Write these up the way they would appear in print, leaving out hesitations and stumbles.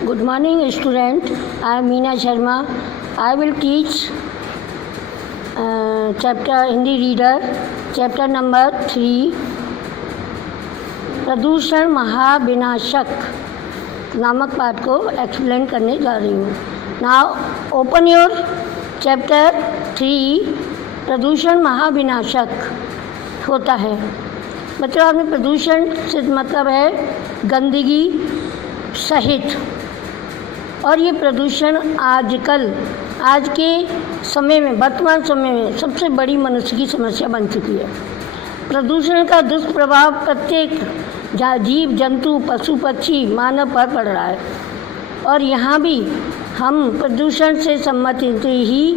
Good morning, student. I am Meena Sharma. I will teach chapter Hindi reader, chapter number 3. प्रदूषण महाविनाशक नामक पाठ को explain करने जा रही हूँ. Now open your chapter 3. प्रदूषण महाविनाशक होता है मतलब आपने प्रदूषण से मतलब है गंदगी सहित. और ये प्रदूषण आज के समय में वर्तमान समय में सबसे बड़ी मनुष्य की समस्या बन चुकी है. प्रदूषण का दुष्प्रभाव प्रत्येक जीव जंतु पशु पक्षी मानव पर पड़ रहा है. और यहाँ भी हम प्रदूषण से संबंधित ही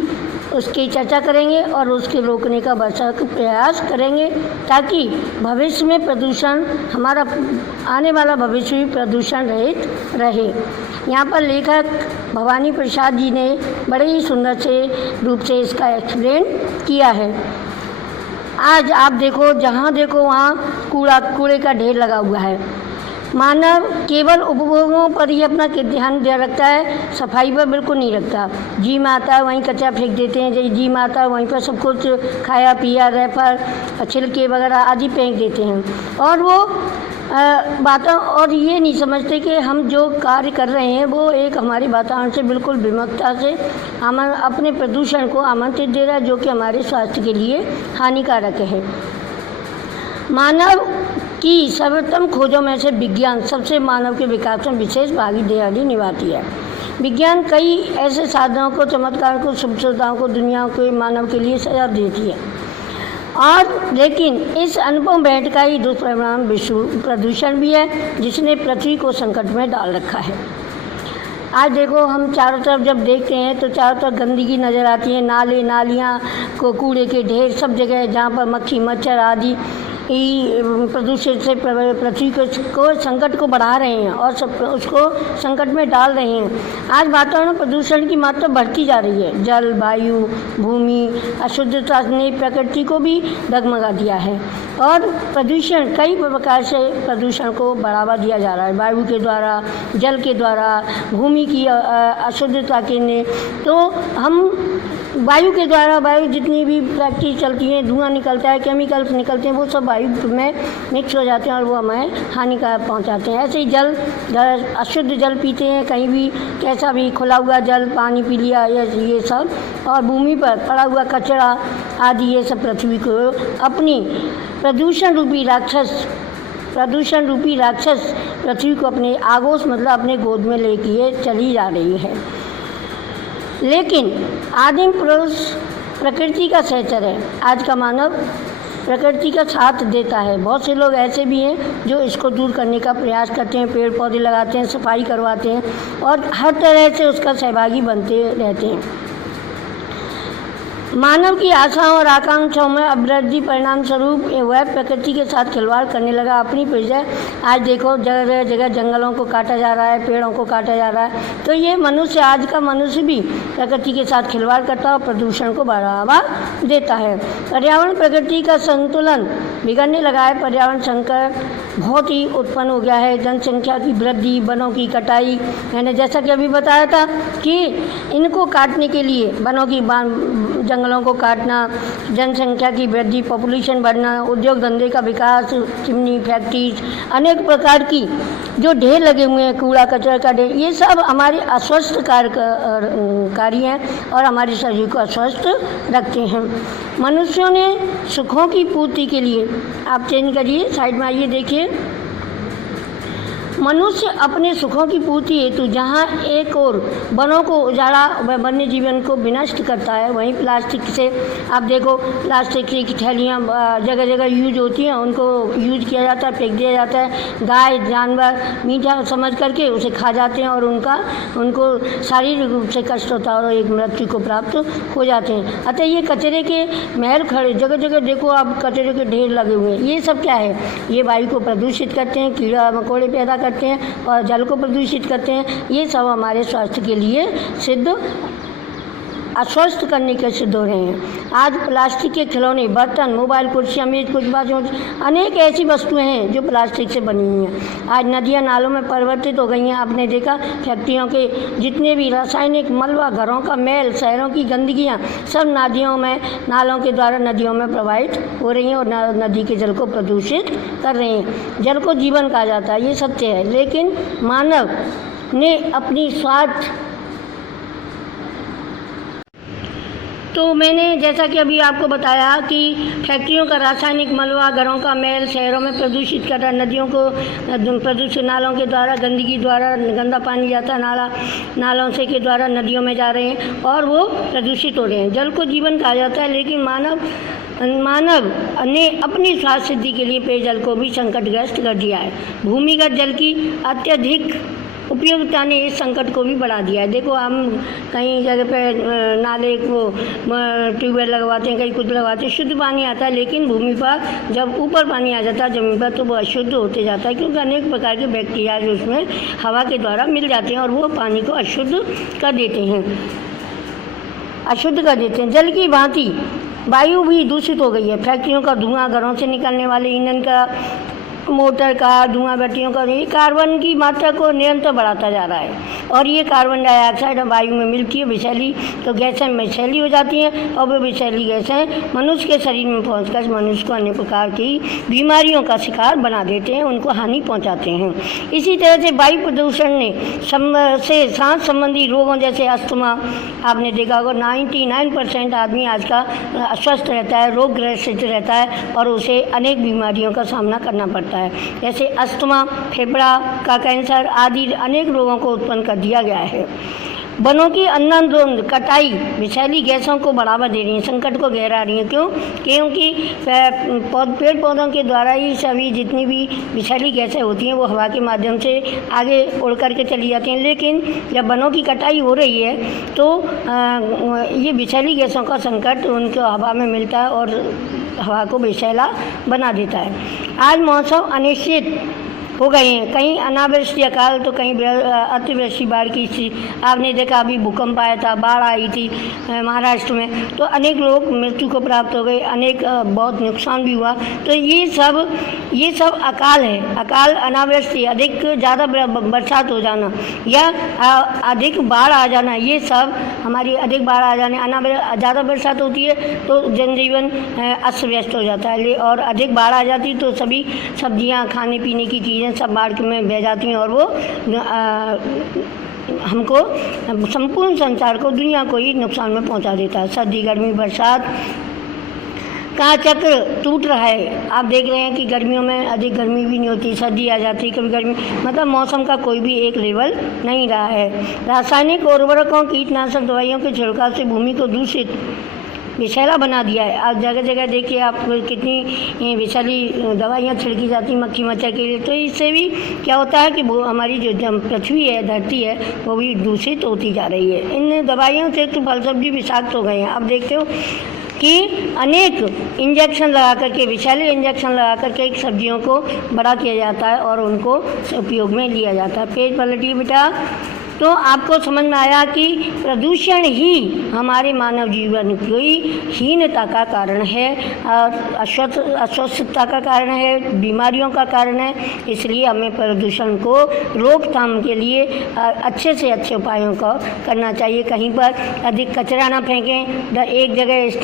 उसकी चर्चा करेंगे और उसके रोकने का भरसक प्रयास करेंगे ताकि भविष्य में प्रदूषण हमारा आने वाला भविष्य भी प्रदूषण रहित रहे. यहाँ पर लेखक भवानी प्रसाद जी ने बड़े ही सुंदर से रूप से इसका एक्सप्लेन किया है. आज आप देखो जहाँ देखो वहाँ कूड़े का ढेर लगा हुआ है. मानव केवल उपभोगों पर ही अपना ध्यान दे रखता है, सफाई पर बिल्कुल नहीं रखता. जी माता वहीं कचरा फेंक देते हैं. जी माता वहीं पर सब कुछ खाया पिया रैपर छिलके वगैरह आदि फेंक देते हैं. और वो बातें और ये नहीं समझते कि हम जो कार्य कर रहे हैं वो एक हमारे वातावरण से बिल्कुल विमुखता से अपने प्रदूषण को आमंत्रित दे रहा है जो कि हमारे स्वास्थ्य के लिए हानिकारक है. मानव की सर्वोत्तम खोजों में से विज्ञान सबसे मानव के विकास में विशेष भागीदारी निभाती है. विज्ञान कई ऐसे साधनों को चमत्कार को सुविधाओं को दुनिया के मानव के लिए सजा देती है. और लेकिन इस अनुपम भेंट का ही दुष्परिणाम विश्व प्रदूषण भी है जिसने पृथ्वी को संकट में डाल रखा है. आज देखो हम चारों तरफ जब देखते हैं तो चारों तरफ गंदगी नज़र आती है. नाले नालियाँ को कूड़े के ढेर सब जगह जहाँ पर मक्खी मच्छर आदि प्रदूषण से पृथ्वी को संकट को बढ़ा रहे हैं और सब उसको संकट में डाल रहे हैं. आज वातावरण प्रदूषण की मात्रा बढ़ती जा रही है. जल वायु भूमि अशुद्धता ने प्रकृति को भी डगमगा दिया है. और प्रदूषण कई प्रकार से प्रदूषण को बढ़ावा दिया जा रहा है. वायु के द्वारा जल के द्वारा भूमि की अशुद्धता के ने तो हम वायु के द्वारा वायु जितनी भी फैक्ट्री चलती हैं धुआं निकलता है केमिकल्स निकलते हैं वो सब वायु में मिक्स हो जाते हैं और वो हमें हानिकारक पहुंचाते हैं. ऐसे ही जल अशुद्ध जल पीते हैं कहीं भी कैसा भी खुला हुआ जल पानी पी लिया ये सब. और भूमि पर पड़ा हुआ कचरा आदि ये सब पृथ्वी को अपनी प्रदूषण रूपी राक्षस पृथ्वी को अपने आगोश मतलब अपने गोद में लेके चली जा रही है. लेकिन आदिम पुरुष प्रकृति का सहचर है. आज का मानव प्रकृति का साथ देता है. बहुत से लोग ऐसे भी हैं जो इसको दूर करने का प्रयास करते हैं. पेड़ पौधे लगाते हैं सफाई करवाते हैं और हर तरह से उसका सहभागी बनते रहते हैं. मानव की आशाओं और आकांक्षाओं में अवृद्धि परिणाम स्वरूप वह प्रकृति के साथ खिलवाड़ करने लगा अपनी परिचय. आज देखो जगह जगह जंगलों को काटा जा रहा है पेड़ों को काटा जा रहा है. तो ये मनुष्य आज का मनुष्य भी प्रकृति के साथ खिलवाड़ करता है और प्रदूषण को बढ़ावा देता है. पर्यावरण प्रकृति का संतुलन बिगड़ने लगा है. पर्यावरण संकट बहुत ही उत्पन्न हो गया है. जनसंख्या की वृद्धि वनों की कटाई मैंने जैसा कि अभी बताया था कि इनको काटने के लिए वनों की जंगलों को काटना जनसंख्या की वृद्धि पॉपुलेशन बढ़ना उद्योग धंधे का विकास चिमनी फैक्ट्रीज अनेक प्रकार की जो ढेर लगे हुए हैं कूड़ा कचरा का ढेर ये सब हमारे अस्वस्थ कार्य हैं और हमारे शरीर को अस्वस्थ रखते हैं. मनुष्यों ने सुखों की पूर्ति के लिए आप चेंज करिए साइड में आइए देखिए. मनुष्य अपने सुखों की पूर्ति हेतु जहाँ एक और वनों को उजाड़ा व वन्य जीवन को विनष्ट करता है वहीं प्लास्टिक से आप देखो प्लास्टिक की थैलियाँ जगह जगह यूज होती हैं उनको यूज किया जाता है फेंक दिया जाता है. गाय जानवर मीठा समझ करके उसे खा जाते हैं और उनको शारीरिक रूप से कष्ट होता है और एक मृत्यु को प्राप्त हो जाते हैं. अतः ये कचरे के महल खड़े जगह जगह देखो आप कचरे के ढेर लगे हुए हैं. ये सब क्या है ये वायु को प्रदूषित करते हैं कीड़ा मकोड़े पैदा करते हैं और जल को प्रदूषित करते हैं. ये सब हमारे स्वास्थ्य के लिए सिद्ध अस्वस्थ करने के सिद्ध हो रहे हैं। आज प्लास्टिक के खिलौने, बर्तन, मोबाइल, कुर्सियाँ, मेज, कुछ बाजों, अनेक ऐसी वस्तुएं हैं जो प्लास्टिक से बनी हुई हैं। आज नदियाँ नालों में परिवर्तित हो गई हैं। आपने देखा फैक्ट्रियों के जितने भी रासायनिक मलबा, घरों का मैल, शहरों की गंदगियाँ सब नदियों में, नालों के द्वारा नदियों में प्रवाहित हो रही हैं और नदी के जल को प्रदूषित कर रही हैं। जल को जीवन कहा जाता है, ये सत्य है, लेकिन मानव ने अपनी स्वार्थ, तो मैंने जैसा कि अभी आपको बताया कि फैक्ट्रियों का रासायनिक मलबा, घरों का मैल शहरों में प्रदूषित कर रहा है, नदियों को प्रदूषित, नालों के द्वारा, गंदगी द्वारा, गंदा पानी जाता है नालों से के द्वारा नदियों में जा रहे हैं और वो प्रदूषित हो रहे हैं। जल को जीवन कहा जाता है, लेकिन मानव ने अपनी स्वार्थ सिद्धि के लिए पेयजल को भी संकटग्रस्त कर दिया है। भूमिगत जल की अत्यधिक उपयोगिता ने इस संकट को भी बढ़ा दिया है। देखो, हम कई जगह पे नाले को ट्यूबवेल लगवाते हैं, कहीं कुछ लगवाते हैं, शुद्ध पानी आता है, लेकिन भूमि पर जब ऊपर पानी आ जाता है ज़मीन पर तो वो अशुद्ध होते जाता है, क्योंकि अनेक प्रकार के बैक्टीरिया जो उसमें हवा के द्वारा मिल जाते हैं और वो पानी को अशुद्ध कर देते हैं। जल की भांति वायु भी दूषित हो गई है। फैक्ट्रियों का धुआं, घरों से निकलने वाले ईंधन का, मोटर का धुआं, भट्टियों का, ये कार्बन की मात्रा को निरंतर बढ़ाता जा रहा है और ये कार्बन डाइऑक्साइड वायु में मिलती है, विषैली, तो गैसें विषैली हो जाती हैं और वो विषैली गैसें मनुष्य के शरीर में पहुंचकर मनुष्य को अन्य प्रकार की बीमारियों का शिकार बना देते हैं, उनको हानि पहुंचाते हैं। इसी तरह से वायु प्रदूषण ने से सांस संबंधी रोगों जैसे अस्थमा, आपने देखा होगा 99% आदमी आज का अस्वस्थ रहता है, रोगग्रसित रहता है और उसे अनेक बीमारियों का सामना करना पड़ता है, जैसे अस्थमा, फेफड़ा का कैंसर आदि अनेक रोगों को उत्पन्न कर दिया गया है। वनों की अंधाधुंध कटाई विषैली गैसों को बढ़ावा दे रही है, संकट को गहरा रही है। क्यों? क्योंकि पेड़ पौधों के द्वारा ही सभी जितनी भी विषैली गैसें होती हैं वो हवा के माध्यम से आगे उड़ करके चली जाती हैं, लेकिन जब वनों की कटाई हो रही है तो ये विषैली गैसों का संकट उनको हवा में मिलता है और हवा को विषैला बना देता है। आज मौसम अनिश्चित हो गए हैं, कहीं अनावृष्टि अकाल तो कहीं अतिवृष्टि, बाढ़ की स्थिति। आपने देखा अभी भूकंप आया था, बाढ़ आई थी महाराष्ट्र में, तो अनेक लोग मृत्यु को प्राप्त हो गए, अनेक बहुत नुकसान भी हुआ। तो ये सब अकाल है, अकाल, अनावृष्टि, अधिक ज़्यादा बरसात हो जाना या अधिक बाढ़ आ जाना, ये सब हमारी अधिक बाढ़ आ जाने, ज़्यादा बरसात होती है तो जनजीवन अस्त व्यस्त हो जाता है और अधिक बाढ़ आ जाती है तो सभी सब्जियां, खाने पीने की चीज़ें सब बाढ़ में बह जाती हैं और वो हमको, संपूर्ण संसार को, दुनिया को ही नुकसान में पहुंचा देता है। सर्दी, गर्मी, बरसात का चक्र टूट रहा है। आप देख रहे हैं कि गर्मियों में अधिक गर्मी भी नहीं होती, सर्दी आ जाती, कभी गर्मी, मतलब मौसम का कोई भी एक लेवल नहीं रहा है। रासायनिक उर्वरकों, कीटनाशक दवाइयों के छिड़काव से भूमि को दूषित, विषैला बना दिया है। आप जगह जगह देखिए, आप कितनी विषैली दवाइयाँ छिड़की जाती मक्खी मच्छर के लिए, तो इससे भी क्या होता है कि वो हमारी जो पृथ्वी है, धरती है, वो भी दूषित होती जा रही है। इन दवाइयों से तो फल सब्जी विषाक्त हो गए हैं। आप देखते हो कि अनेक इंजेक्शन लगा करके, विषैले इंजेक्शन लगा करके सब्जियों को बड़ा किया जाता है और उनको उपयोग में लिया जाता है। पेज पलटिए बेटा। तो आपको समझ में आया कि प्रदूषण ही हमारे मानव जीवन की हीनता का कारण है और अस्वस्थता का कारण है, बीमारियों का कारण है। इसलिए हमें प्रदूषण को रोकथाम के लिए अच्छे से अच्छे उपायों का करना चाहिए। कहीं पर अधिक कचरा ना फेंकें, एक जगह इस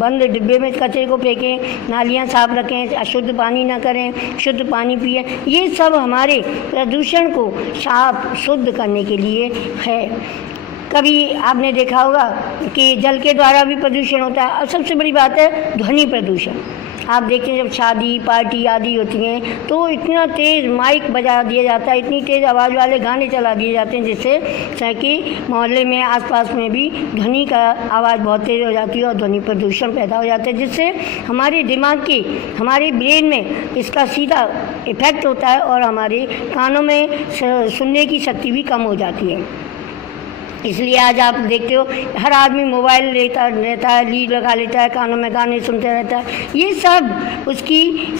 बंद डिब्बे में कचरे को फेंकें, नालियाँ साफ रखें, अशुद्ध पानी ना करें, शुद्ध पानी पिएं। ये सब हमारे प्रदूषण को साफ शुद्ध करने के लिए है। कभी आपने देखा होगा कि जल के द्वारा भी प्रदूषण होता है और सबसे बड़ी बात है ध्वनि प्रदूषण। आप देखते हैं जब शादी पार्टी आदि होती हैं तो इतना तेज़ माइक बजा दिया जाता है, इतनी तेज़ आवाज़ वाले गाने चला दिए जाते हैं जिससे कि मोहल्ले में आसपास में भी ध्वनि का आवाज़ बहुत तेज़ हो जाती है और ध्वनि प्रदूषण पैदा हो जाता है, जिससे हमारे दिमाग की, हमारे ब्रेन में इसका सीधा इफेक्ट होता है और हमारे कानों में सुनने की शक्ति भी कम हो जाती है। इसलिए आज आप देखते हो हर आदमी मोबाइल लेता रहता है, लीड लगा लेता है, कानों में गाने सुनते रहता है। ये सब उसकी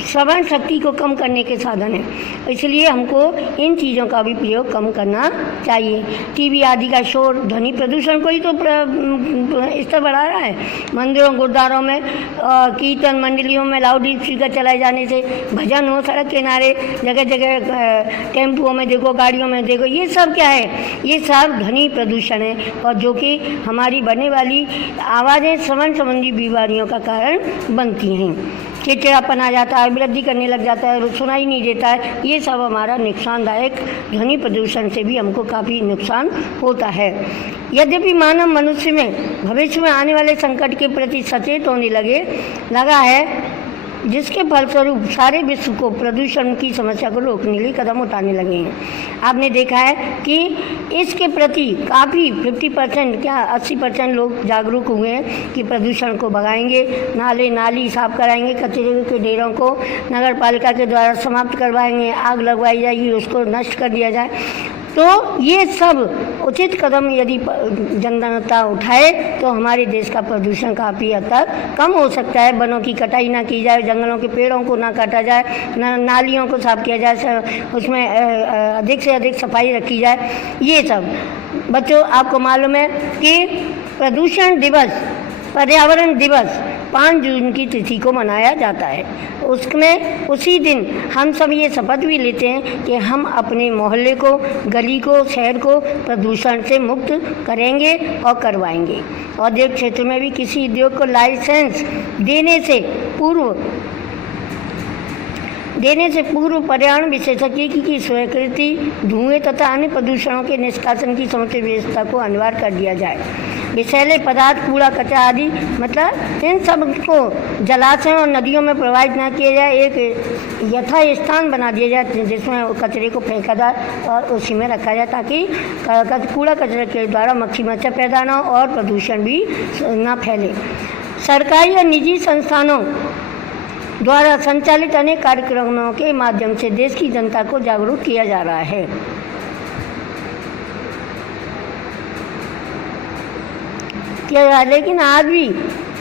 श्रवण शक्ति को कम करने के साधन है। इसलिए हमको इन चीज़ों का भी प्रयोग कम करना चाहिए। टीवी आदि का शोर ध्वनि प्रदूषण को ही तो स्तर बढ़ा रहा है। मंदिरों गुरुद्वारों में कीर्तन मंडलियों में लाउड स्पीकर चलाए जाने से, भजन हो सड़क किनारे, जगह जगह टेम्पुओं में देखो, गाड़ियों में देखो, ये सब क्या है? ये सब ध्वनि प्रदूषण है, और जो कि हमारी बढ़ने वाली आवाज़ें श्रवण संबंधी बीमारियों का कारण बनती हैं। चिड़चिड़ापन आ जाता है, वृद्धि करने लग जाता है, सुनाई नहीं देता है। ये सब हमारा नुकसानदायक ध्वनि प्रदूषण से भी हमको काफ़ी नुकसान होता है। यद्यपि मानव मनुष्य में भविष्य में आने वाले संकट के प्रति सचेत होने लगा है, जिसके फलस्वरूप सारे विश्व को प्रदूषण की समस्या को रोकने के लिए कदम उठाने लगे हैं। आपने देखा है कि इसके प्रति काफ़ी 50% क्या 80% लोग जागरूक हुए हैं कि प्रदूषण को भगाएंगे, नाले नाली साफ कराएंगे, कचरे के ढेरों को नगर पालिका के द्वारा समाप्त करवाएंगे, आग लगवाई जाएगी, उसको नष्ट कर दिया जाए। तो ये सब उचित कदम यदि जनता उठाए तो हमारे देश का प्रदूषण काफ़ी हद तक कम हो सकता है। वनों की कटाई ना की जाए, जंगलों के पेड़ों को ना काटा जाए, नालियों को साफ किया जाए, उसमें अधिक से अधिक सफाई रखी जाए। ये सब बच्चों, आपको मालूम है कि प्रदूषण दिवस, पर्यावरण दिवस 5 जून की तिथि को मनाया जाता है। उसमें उसी दिन हम सब ये शपथ भी लेते हैं कि हम अपने मोहल्ले को, गली को, शहर को प्रदूषण से मुक्त करेंगे और करवाएंगे। औद्योगिक क्षेत्र में भी किसी उद्योग को लाइसेंस देने से पूर्व पर्यावरण विशेषज्ञ की स्वीकृति, धुएं तथा अन्य प्रदूषणों के निष्कासन की समुचित व्यवस्था को अनिवार्य कर दिया जाए। विषैले पदार्थ, कूड़ा कचरा आदि, मतलब इन सब को जलाशयों और नदियों में प्रवाहित न किया जाए, एक यथा स्थान बना दिया जाए जिसमें कचरे को फेंका जाए और उसी में रखा जाए, ताकि कूड़ा कचरे के द्वारा मक्खी मच्छर पैदा न हो और प्रदूषण भी न फैले। सरकारी और निजी संस्थानों द्वारा संचालित अनेक कार्यक्रमों के माध्यम से देश की जनता को जागरूक किया जा रहा है। लेकिन आज भी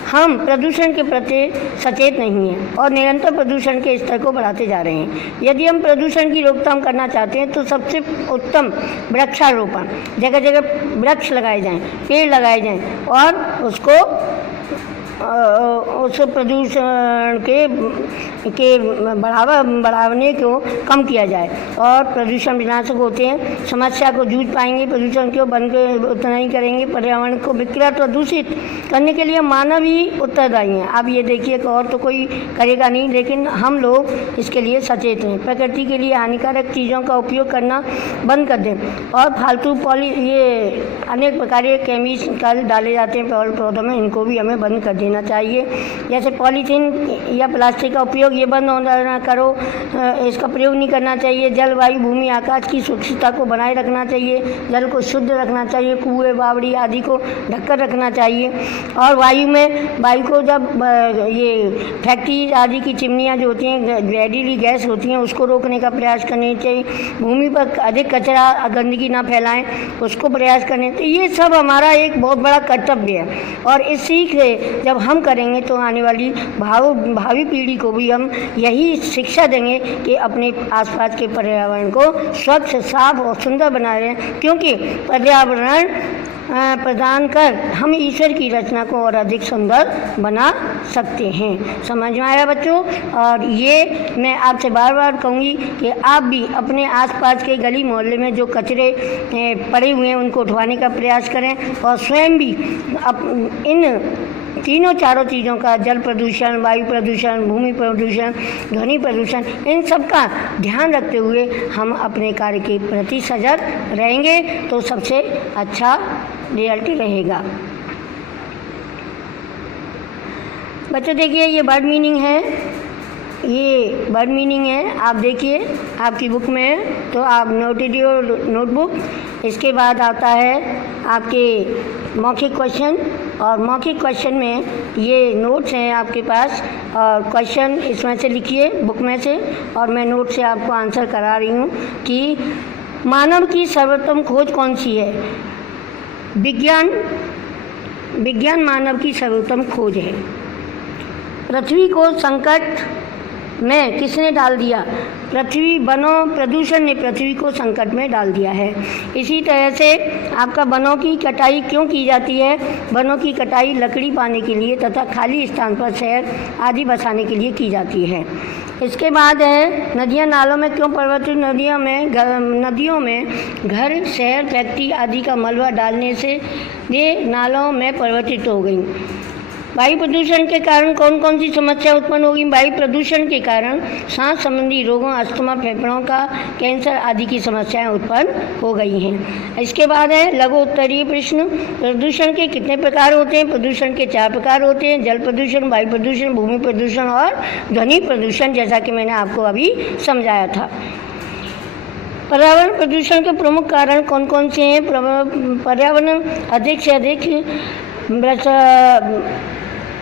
हम प्रदूषण के प्रति सचेत नहीं हैं और निरंतर प्रदूषण के स्तर को बढ़ाते जा रहे हैं। यदि हम प्रदूषण की रोकथाम करना चाहते हैं तो सबसे उत्तम वृक्षारोपण, जगह जगह वृक्ष लगाए जाएं, पेड़ लगाए जाएं और उस प्रदूषण के बढ़ाने को कम किया जाए। और प्रदूषण विनाशक होते हैं, समस्या को जूझ पाएंगे, प्रदूषण को बंद उतना ही करेंगे। पर्यावरण को विकृत और दूषित करने के लिए मानव ही उत्तरदायी हैं। अब ये देखिए कि और तो कोई करेगा नहीं, लेकिन हम लोग इसके लिए सचेत हैं। प्रकृति के लिए हानिकारक चीज़ों का उपयोग करना बंद कर दें और फालतू ये अनेक प्रकार के केमिकल डाले जाते हैं पेड़ पौधों में, इनको भी हमें बंद कर देना चाहिए। जैसे पॉलीथीन या प्लास्टिक का उपयोग ये बंद होना करो, इसका प्रयोग नहीं करना चाहिए। जल, वायु, भूमि, आकाश की स्वच्छता को बनाए रखना चाहिए, जल को शुद्ध रखना चाहिए, कुएं, बावड़ी आदि को ढककर रखना चाहिए। और वायु को जब ये फैक्ट्री आदि की चिमनियाँ जो होती हैं, जहरीली गैस होती हैं, उसको रोकने का प्रयास करना चाहिए। भूमि पर अधिक कचरा, गंदगी ना फैलाएं, उसको प्रयास करने। तो ये सब हमारा एक बहुत बड़ा कर्तव्य है और इस सीख से जब हम करेंगे तो आने वाली भावी पीढ़ी को भी हम यही शिक्षा देंगे कि अपने आसपास के पर्यावरण को स्वच्छ, साफ और सुंदर बनाए रहें, क्योंकि पर्यावरण प्रदान कर हम ईश्वर की रचना को और अधिक सुंदर बना सकते हैं। समझ में आया बच्चों? और ये मैं आपसे बार बार कहूँगी कि आप भी अपने आसपास के गली मोहल्ले में जो कचरे पड़े हुए हैं उनको उठवाने का प्रयास करें और स्वयं भी इन तीनों चारों चीज़ों का, जल प्रदूषण, वायु प्रदूषण, भूमि प्रदूषण, ध्वनि प्रदूषण, इन सब का ध्यान रखते हुए हम अपने कार्य के प्रति सजग रहेंगे तो सबसे अच्छा रिजल्ट रहेगा। बच्चों देखिए, ये वर्ड मीनिंग है, ये वर्ड मीनिंग है। आप देखिए आपकी बुक में है तो आप नोटबुक। इसके बाद आता है आपके मौखिक क्वेश्चन और मौखिक क्वेश्चन में ये नोट्स हैं आपके पास और क्वेश्चन इसमें से लिखिए बुक में से और मैं नोट से आपको आंसर करा रही हूँ कि मानव की सर्वोत्तम खोज कौन सी है? विज्ञान मानव की सर्वोत्तम खोज है। पृथ्वी को संकट में किसने डाल दिया? पृथ्वी, वनों, प्रदूषण ने पृथ्वी को संकट में डाल दिया है। इसी तरह से आपका वनों की कटाई क्यों की जाती है? वनों की कटाई लकड़ी पाने के लिए तथा खाली स्थान पर शहर आदि बसाने के लिए की जाती है। इसके बाद है नदियाँ नालों में क्यों परिवर्तित? नदियों में घर, शहर, फैक्ट्री आदि का मलबा डालने से ये नालों में परिवर्तित हो गई। वायु प्रदूषण के कारण कौन कौन सी समस्या उत्पन्न होगी? वायु प्रदूषण के कारण सांस संबंधी रोगों, अस्थमा, फेफड़ों का कैंसर आदि की समस्याएं उत्पन्न हो गई हैं। इसके बाद है लघु उत्तरीय प्रश्न। प्रदूषण के कितने प्रकार होते हैं? प्रदूषण के 4 प्रकार होते हैं: जल प्रदूषण, वायु प्रदूषण, भूमि प्रदूषण और ध्वनि प्रदूषण, जैसा कि मैंने आपको अभी समझाया था। पर्यावरण प्रदूषण के प्रमुख कारण कौन कौन से हैं? पर्यावरण अधिक से अधिक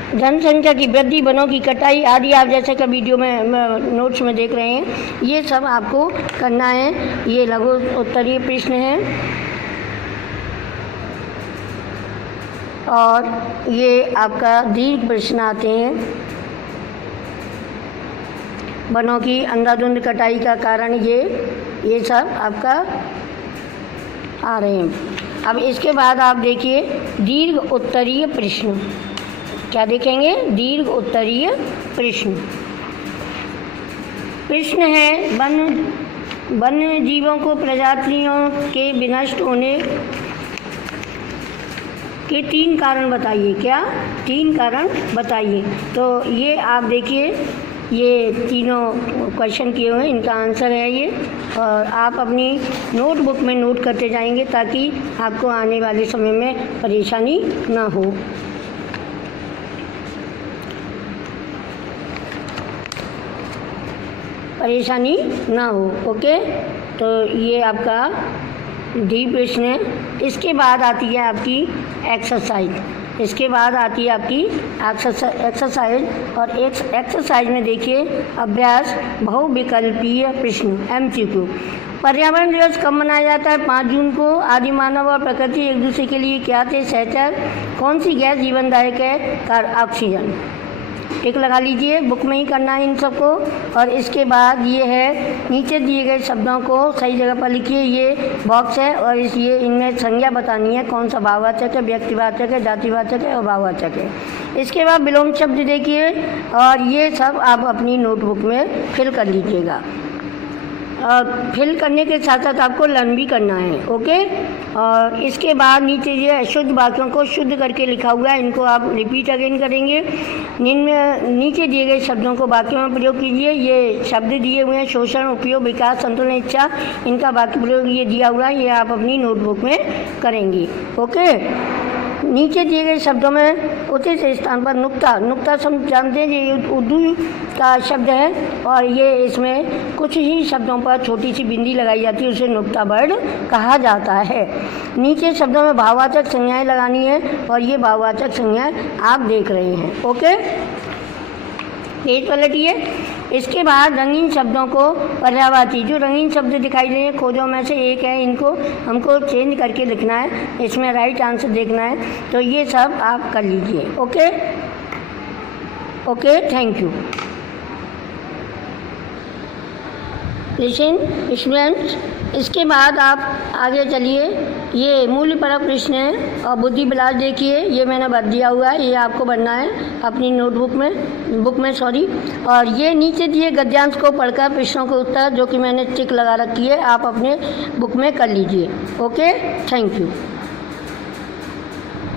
जनसंख्या की वृद्धि, वनों की कटाई आदि, आप जैसे कि वीडियो में नोट्स में देख रहे हैं, ये सब आपको करना है। ये लघु उत्तरीय प्रश्न है और ये आपका दीर्घ प्रश्न आते हैं। वनों की अंधाधुंध कटाई का कारण ये सब आपका आ रहे हैं। अब इसके बाद आप देखिए दीर्घ उत्तरीय प्रश्न। क्या देखेंगे? दीर्घ उत्तरीय प्रश्न। प्रश्न है वन्य जीवों को प्रजातियों के विनष्ट होने के 3 कारण बताइए। क्या 3 कारण बताइए? तो ये आप देखिए, ये तीनों क्वेश्चन किए हुए हैं, इनका आंसर है ये, और आप अपनी नोटबुक में नोट करते जाएंगे ताकि आपको आने वाले समय में परेशानी ना हो। ओके, तो ये आपका डी प्रश्न है। इसके बाद आती है आपकी एक्सरसाइज। इसके बाद आती है आपकी एक्सरसाइज, और एक्सरसाइज में देखिए अभ्यास बहुविकल्पीय प्रश्न MCQ। पर्यावरण दिवस कब मनाया जाता है? 5 जून को। आदि मानव और प्रकृति एक दूसरे के लिए क्या थे? सहचर। कौन सी गैस जीवनदायक है? ऑक्सीजन। टिक लगा लीजिए, बुक में ही करना है इन सबको। और इसके बाद ये है नीचे दिए गए शब्दों को सही जगह पर लिखिए। ये बॉक्स है और ये इनमें संज्ञा बतानी है, कौन सा भाववाचक है, व्यक्तिवाचक है, जातिवाचक है और भाववाचक है। इसके बाद विलोम शब्द देखिए और ये सब आप अपनी नोटबुक में फिल कर लीजिएगा। फिल करने के साथ साथ आपको लर्न भी करना है। ओके, और इसके बाद नीचे ये अशुद्ध वाक्यों को शुद्ध करके लिखा हुआ है, इनको आप रिपीट अगेन करेंगे। नीचे दिए गए शब्दों को वाक्यों में प्रयोग कीजिए। ये शब्द दिए हुए हैं: शोषण, उपयोग, विकास, संतुलन, इच्छा। इनका वाक्य प्रयोग ये दिया हुआ है, ये आप अपनी नोटबुक में करेंगे। ओके, नीचे दिए गए शब्दों में उचित स्थान पर नुक्ता शब्द जानते हैं, ये उर्दू का शब्द है और ये इसमें कुछ ही शब्दों पर छोटी सी बिंदी लगाई जाती है, उसे नुक्ता वर्ड कहा जाता है। नीचे शब्दों में भाववाचक संज्ञाएं लगानी है और ये भाववाचक संज्ञाएं आप देख रहे हैं। ओके, पेज पलटिए। इसके बाद रंगीन शब्दों को पर्यायवाची, जो रंगीन शब्द दिखाई दे रहे हैं खोजों में से एक है, इनको हमको चेंज करके लिखना है, इसमें राइट आंसर देखना है। तो ये सब आप कर लीजिए। Okay okay, thank you. Listen students, इसके बाद आप आगे चलिए। ये मूल्य परक प्रश्न है और बुद्धि विलास देखिए, ये मैंने भर दिया हुआ है, ये आपको भरना है अपनी नोटबुक में, बुक में सॉरी। और ये नीचे दिए गद्यांश को पढ़कर प्रश्नों के उत्तर जो कि मैंने टिक लगा रखी है, आप अपने बुक में कर लीजिए। Okay, thank you.